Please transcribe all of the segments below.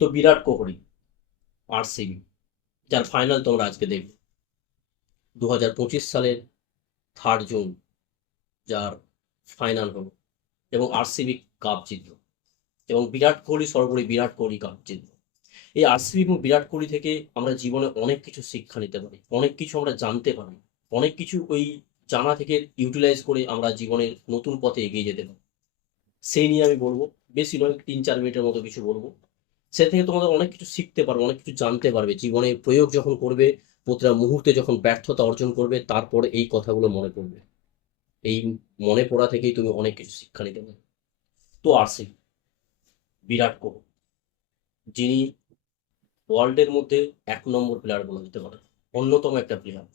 তো বিরাট কোহলি, আর আরসিবি যার ফাইনাল তোমরা আজকে দেখবে দু হাজার পঁচিশ সালের থার্ড জুন, যার ফাইনাল হলো, এবং আরসিবি কাপ জিতল, এবং বিরাট কোহলি সর্বোপরি বিরাট কোহলি কাপ জিতল। এই আরসিবি এবং বিরাট কোহলি থেকে আমরা জীবনে অনেক কিছু শিক্ষা নিতে পারি, অনেক কিছু আমরা জানতে পারি, অনেক কিছু ওই জানা থেকে ইউটিলাইজ করে আমরা জীবনের নতুন পথে এগিয়ে যেতে পারি। সেই নিয়ে আমি বলব, বেশি নয়, তিন চার মিনিটের মতো কিছু বলব। সে থেকে তোমাদের অনেক কিছু শিখতে পারবে, অনেক কিছু জানতে পারবে। জীবনে প্রয়োগ যখন করবে, প্রতিটা মুহূর্তে যখন ব্যর্থতা অর্জন করবে, তারপরে এই কথাগুলো মনে পড়বে। এই মনে পড়া থেকেই তুমি অনেক কিছু শিক্ষা নিতে পারবে। তো আরসি বিরাট কোহলি, যিনি ওয়ার্ল্ডের মধ্যে এক নম্বর প্লেয়ার বলা যেতে পারে অন্যতম একটা প্লেয়ার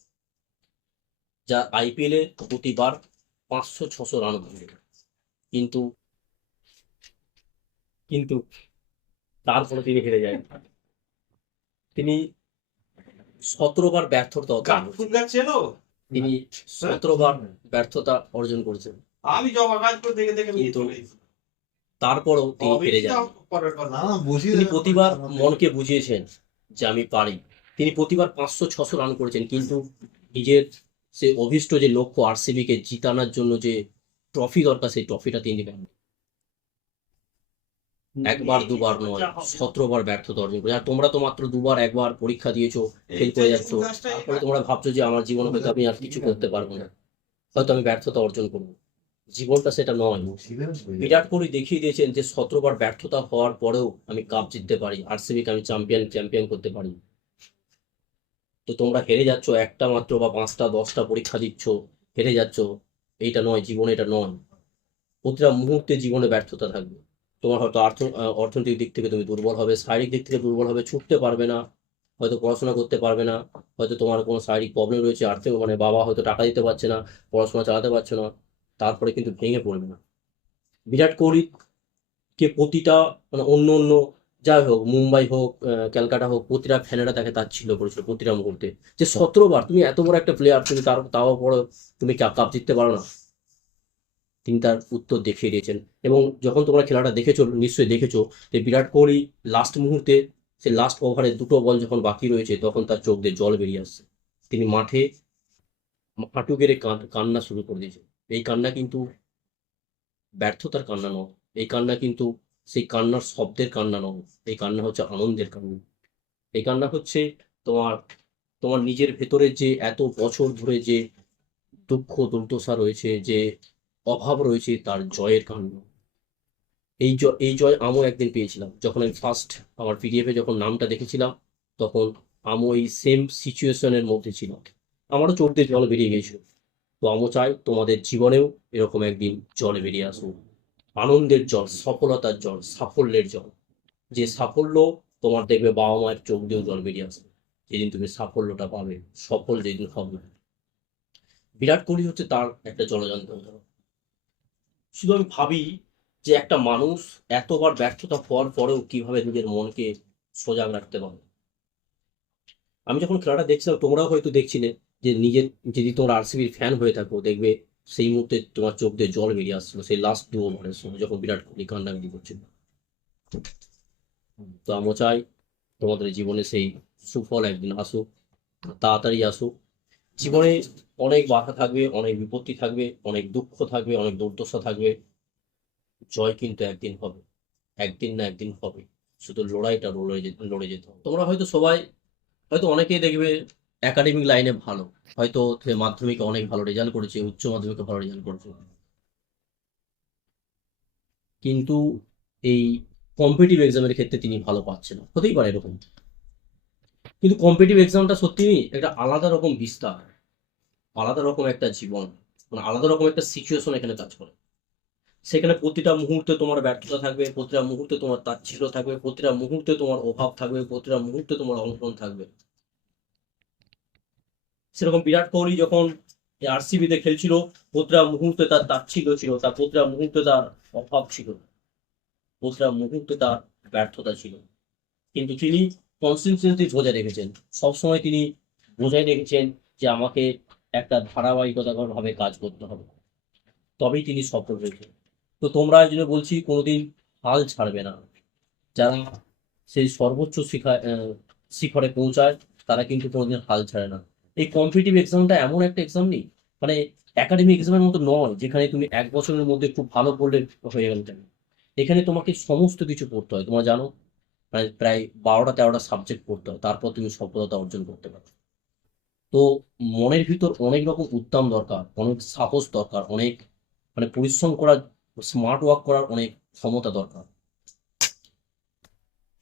যা আইপিএলে প্রতিবার পাঁচশো, ছশো রান কিন্তু কিন্তু তারপরে তিনি হেরে যায় তিনি সতেরো বার ব্যর্থতা তিনি সতেরো বার ব্যর্থতা অর্জন করেছেন। আমি দেখে দেখে কিন্তু তারপরেও তিনি হেরে যান। তিনি প্রতিবার মনকে বুঝিয়েছেন যে আমি পারি। তিনি প্রতিবার পাঁচশো ছশো রান করেছেন কিন্তু নিজের সে অভিষ্ট যে লক্ষ্য আরসিবিকে জিতানোর জন্য যে ট্রফি দরকার সেই ট্রফিটা তিনি পান একবার দুবার নয় সতেরো বার ব্যর্থতা অর্জন করে আর তোমরা তো মাত্র দুবার একবার পরীক্ষা দিয়েছ ফেল করে যাচ্ছ। তারপরে তোমরা ভাবছ যে আমার জীবনে হয়তো আমি আর কিছু করতে পারব না। হয়তো আমি ব্যর্থতা অর্জন করব। জীবনটা সেটা নয়। বিরাট কোহলি দেখিয়ে দিয়েছেন যে সতেরো বার ব্যর্থতা হওয়ার পরেও আমি কাপ জিততে পারি আরসিবিকে আমি চ্যাম্পিয়ন চ্যাম্পিয়ন করতে পারি। তো তোমরা হেরে যাচ্ছ একটা মাত্র বা পাঁচটা দশটা পরীক্ষা দিচ্ছ হেরে যাচ্ছ। এইটা নয় জীবনে এটা নয়। প্রতিটা মুহূর্তে জীবনে ব্যর্থতা থাকবে। তোমার হয়তো আর্থ অর্থনৈতিক দিক থেকে তুমি দুর্বল হবে, শারীরিক দিক থেকে দুর্বল হবে, ছুটতে পারবে না, হয়তো পড়াশোনা করতে পারবে না, হয়তো তোমার কোনো শারীরিক প্রবলেম রয়েছে, আর্থিক মানে বাবা হয়তো টাকা দিতে পারছে না, পড়াশোনা চালাতে পারছে না, তারপরে কিন্তু ভেঙে পড়বে না। বিরাট কোহলি কে প্রতিটা মানে অন্য অন্য, যাই হোক, মুম্বাই হোক ক্যালকাটা হোক, প্রতিটা ফ্যানেরা তাকে তাচ্ছিল্য করেছিল প্রতিটা মুহূর্তে। যে সতেরো বার, তুমি এত বড় একটা প্লেয়ার তুমি তার তাও পরে তুমি কাপ জিততে পারো না। তিনি তার উত্তর দেখিয়ে দিয়েছেন। এবং যখন তোমরা খেলাটা দেখেছ, নিশ্চয়ই দেখেছ যে বিরাট কোহলি লাস্ট মুহূর্তে, সে লাস্ট ওভারে দুটো বল যখন বাকি রয়েছে, তখন তার চোখ দিয়ে জল বেরিয়ে আসছে। তিনি মাঠে হাঁটু গেড়ে কান্না শুরু করে দিয়েছে এই কান্না কিন্তু ব্যর্থতার কান্না নয়। এই কান্না কিন্তু সেই কান্নার শব্দের কান্না নয়। এই কান্না হচ্ছে আনন্দের কান্না। এই কান্না হচ্ছে তোমার তোমার নিজের ভেতরে যে এত বছর ধরে যে দুঃখ দুর্দশা রয়েছে, যে অভাব রয়েছে তার জয়ের কান্না এই জয় এই জয় আমিও একদিন পেয়েছিলাম। যখন আমি ফার্স্ট আমার পিডিএফে যখন নামটা দেখেছিলাম, তখন আমিও এই সেম সিচুয়েশনের মধ্যে ছিলাম আমারও চোখ দিয়ে জল বেরিয়ে গিয়েছিল। তো আমি চাই তোমাদের জীবনেও এরকম একদিন জল বেরিয়ে আসুক। আনন্দের জল, সফলতার জল, সাফল্যের জল। যে সাফল্য তোমার দেখবে বাবা মায়ের চোখ দিয়েও জল বেরিয়ে আসবে। যেদিন তুমি সাফল্যটা পাবে, সফল যেদিন হবে। বিরাট কোহলি হচ্ছে তার একটা জলযন্ত্র উদাহরণ। শুধু আমি ভাবি যে একটা মানুষ এতবার ব্যর্থতা হওয়ার পরেও কীভাবে নিজের মনকে সজাগ রাখতে পারে। আমি যখন খেলাটা দেখছিলাম, তোমরাও হয়তো দেখছিলে যে নিজের যদি তোমরা আরসিবির ফ্যান হয়ে থাকো, দেখবে সেই মুহূর্তে তোমার চোখ দিয়ে জল বেরিয়ে আসছিল, সেই লাস্ট দু ওভারের সময় যখন বিরাট কোহলি কান্নাকাটি করছিল। তো আমি চাই তোমাদের জীবনে সেই সুফল একদিন আসুক, তাড়াতাড়ি আসুক। জীবনে অনেক বাধা থাকবে, অনেক বিপত্তি থাকবে, অনেক দুঃখ থাকবে, অনেক দুর্দশা থাকবে। জয় কিন্তু একদিন হবে, একদিন না একদিন হবে। শুধু লড়াইটা লড়ে যেতে লড়ে যেতে হবে। তোমরা হয়তো সবাই, হয়তো অনেকেই দেখবে একাডেমিক লাইনে ভালো। হয়তো মাধ্যমিকে অনেক ভালো রেজাল্ট করেছে, উচ্চ মাধ্যমিকে ভালো রেজাল্ট করেছে। কিন্তু এই কম্পিটিভ এক্সামের ক্ষেত্রে তিনি ভালো পাচ্ছে না। হতেই পারে এরকম। কিন্তু কম্পিটিভ এক্সামটা সত্যি একটা আলাদা রকম বিস্তার। আলাদা রকম একটা জীবন মানে আলাদা রকম একটা সিচুয়েশন এখানে কাজ করে। সেখানে প্রতিটা মুহূর্তে তোমার ব্যর্থতা থাকবে, প্রতিটা মুহূর্তে তোমার তাচ্ছিল্য থাকবে, প্রতিটা মুহূর্তে তোমার অভাব থাকবে, প্রতিটা মুহূর্তে তোমার অনটন থাকবে। সেরকম বিরাট কোহলি যখন আরসিবিতে খেলছিল, প্রতিটা মুহূর্তে তার তাচ্ছিল্য ছিল তার প্রতিটা মুহূর্তে তার অভাব ছিল, প্রতিটা মুহূর্তে তার ব্যর্থতা ছিল। কিন্তু তিনি কনসিস্টেন্সি বজায় রেখেছেন। সবসময় তিনি বজায় রেখেছেন যে আমাকে একটা ধারাবাহিকতার ভাবে কাজ করতে হবে। তবেই তিনি সফল হয়েছেন। তো তোমরা এই জন্য বলছি, কোনোদিন হাল ছাড়বে না। যারা সেই সর্বোচ্চ শিখা শিখরে পৌঁছায়, তারা কিন্তু কোনোদিন হাল ছাড়ে না। এই কম্পিটিটিভ এক্সামটা এমন একটা এক্সাম নেই মানে একাডেমিক এক্সামের মতো নয়, যেখানে তুমি এক বছরের মধ্যে খুব ভালো পড়লে হয়ে গেল। এখানে তোমাকে সমস্ত কিছু পড়তে হয়। তোমরা জানো, প্রায় বারোটা তেরোটা সাবজেক্ট পড়তে হয়। তারপর তুমি সফলতা অর্জন করতে পারো। তো মনের ভিতর অনেক রকম উদ্যম দরকার, অনেক সাহস দরকার, অনেক মানে পরিশ্রম করার স্মার্ট ওয়ার্ক করার অনেক ক্ষমতা দরকার।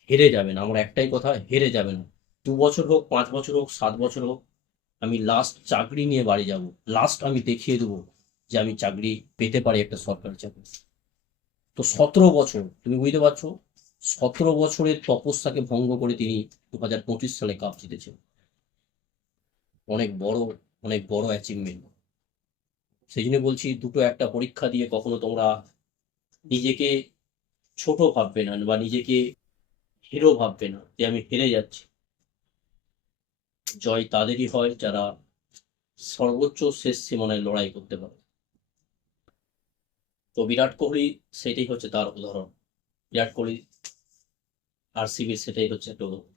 হেরে যাবে না আমার একটাই কথা, হেরে যাবে না দু বছর হোক, পাঁচ বছর হোক, সাত বছর হোক, আমি লাস্ট চাকরি নিয়ে বাড়ি যাব। লাস্ট আমি দেখিয়ে দেবো যে আমি চাকরি পেতে পারি একটা সরকারি চাকরি। তো সতেরো বছর, তুমি বুঝতে পারছ? সতেরো বছরের তপস্যাকে ভঙ্গ করে তিনি দু হাজার পঁচিশ সালে কাপ জিতেছেন। অনেক বড় অনেক বড় অ্যাচিভমেন্ট সেই জন্য বলছি, দুটো একটা পরীক্ষা দিয়ে কখনো তোমরা নিজেকে ছোট ভাববে না বা নিজেকে হিরো ভাববে না যে আমি হেরে যাচ্ছি। জয় তাদেরই হয় যারা সর্বোচ্চ শেষ সীমানায় লড়াই করতে পারে। তো বিরাট কোহলি সেটাই হচ্ছে তার উদাহরণ। বিরাট কোহলি, আর সিবির সেটাই হচ্ছে একটা উদাহরণ।